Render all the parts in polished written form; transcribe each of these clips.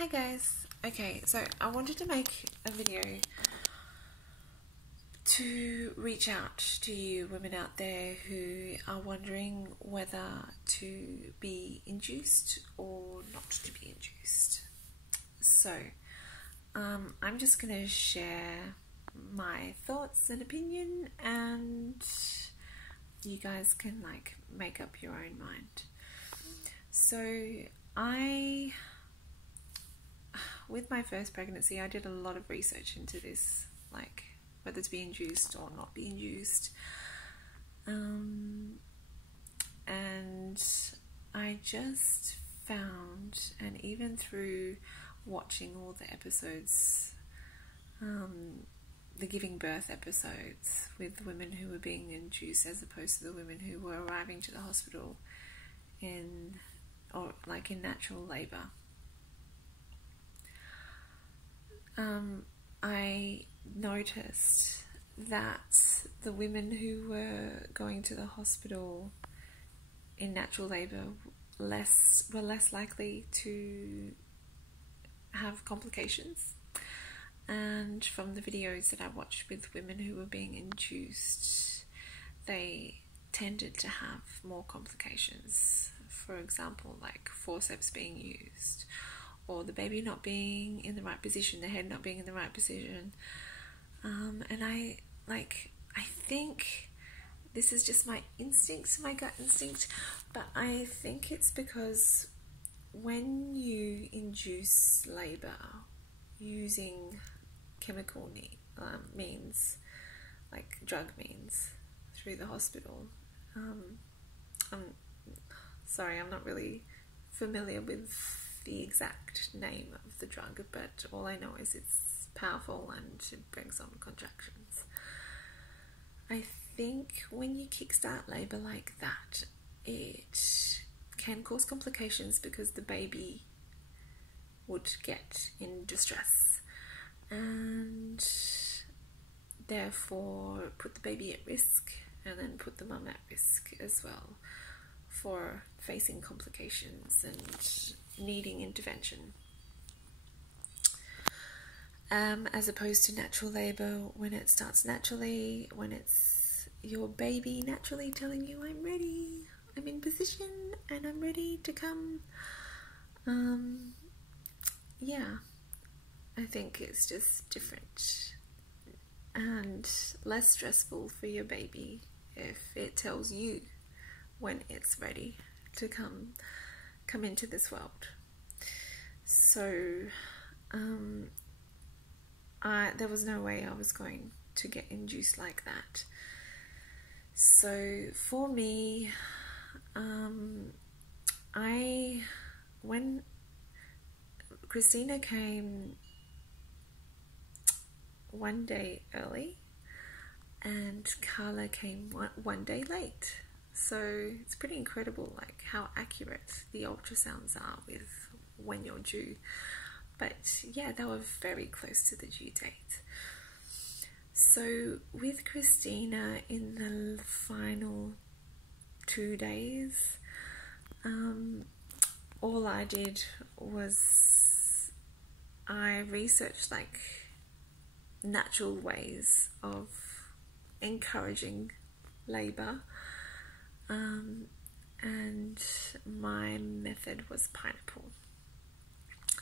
Hi guys. Okay, so I wanted to make a video to reach out to you women out there who are wondering whether to be induced or not to be induced. So I'm just going to share my thoughts and opinion, and you guys can make up your own mind. So with my first pregnancy, I did a lot of research into this, like whether to be induced or not be induced. And I just found, and even through watching all the episodes, the giving birth episodes with women who were being induced as opposed to the women who were arriving to the hospital in natural labor, I noticed that the women who were going to the hospital in natural labor were less likely to have complications. And from the videos that I watched with women who were being induced, they tended to have more complications. For example, like forceps being used, or the baby not being in the right position, the head not being in the right position. And I think this is just my instincts, my gut instinct, but I think it's because when you induce labor using chemical means, like drug means, through the hospital, I'm sorry, I'm not really familiar with the exact name of the drug, but all I know is it's powerful and it brings on contractions. I think when you kickstart labor like that, it can cause complications because the baby would get in distress and therefore put the baby at risk, and then put the mum at risk as well for facing complications and needing intervention, as opposed to natural labor, when it starts naturally, when it's your baby naturally telling you, I'm ready, I'm in position and I'm ready to come. Yeah, I think it's just different and less stressful for your baby if it tells you when it's ready to come into this world. So there was no way I was going to get induced like that. So for me, when Christina came one day early and Carla came one day late. So it's pretty incredible, like how accurate the ultrasounds are with when you're due. But yeah, they were very close to the due date. So with Christina, in the final 2 days, all I did was I researched like natural ways of encouraging labor. And my method was pineapple.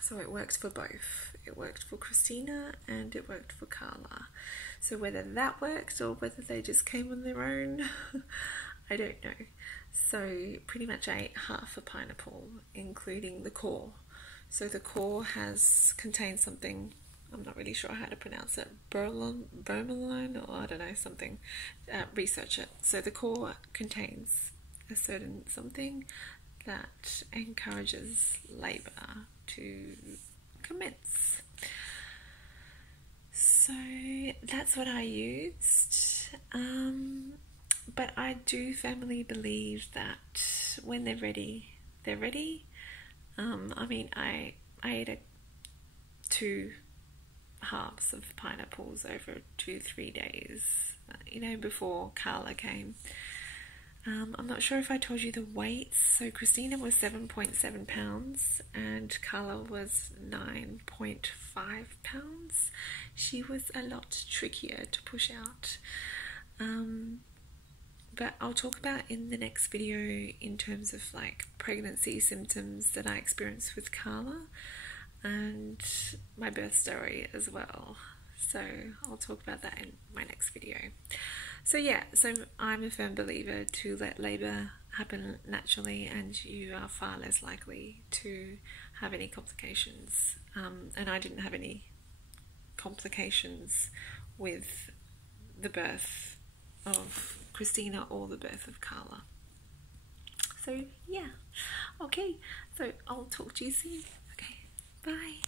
So it worked for both. It worked for Christina and it worked for Carla. So whether that worked or whether they just came on their own, I don't know. So pretty much I ate half a pineapple, including the core. So the core contains something, I'm not really sure how to pronounce it, bromelain, or I don't know, something. Research it. So the core contains a certain something that encourages labor to commence. So that's what I used. But I do firmly believe that when they're ready, they're ready. I mean, I ate 2 halves of pineapples over 2-3 days, before Carla came. I'm not sure if I told you the weights. So Christina was 7.7 pounds and Carla was 9.5 pounds. She was a lot trickier to push out. But I'll talk about in the next video in terms of like pregnancy symptoms that I experienced with Carla and my birth story as well. So I'll talk about that in my next video. So yeah, so I'm a firm believer to let labour happen naturally, and you are far less likely to have any complications. And I didn't have any complications with the birth of Christina or the birth of Carla. So yeah, okay, so I'll talk to you soon. Okay, bye.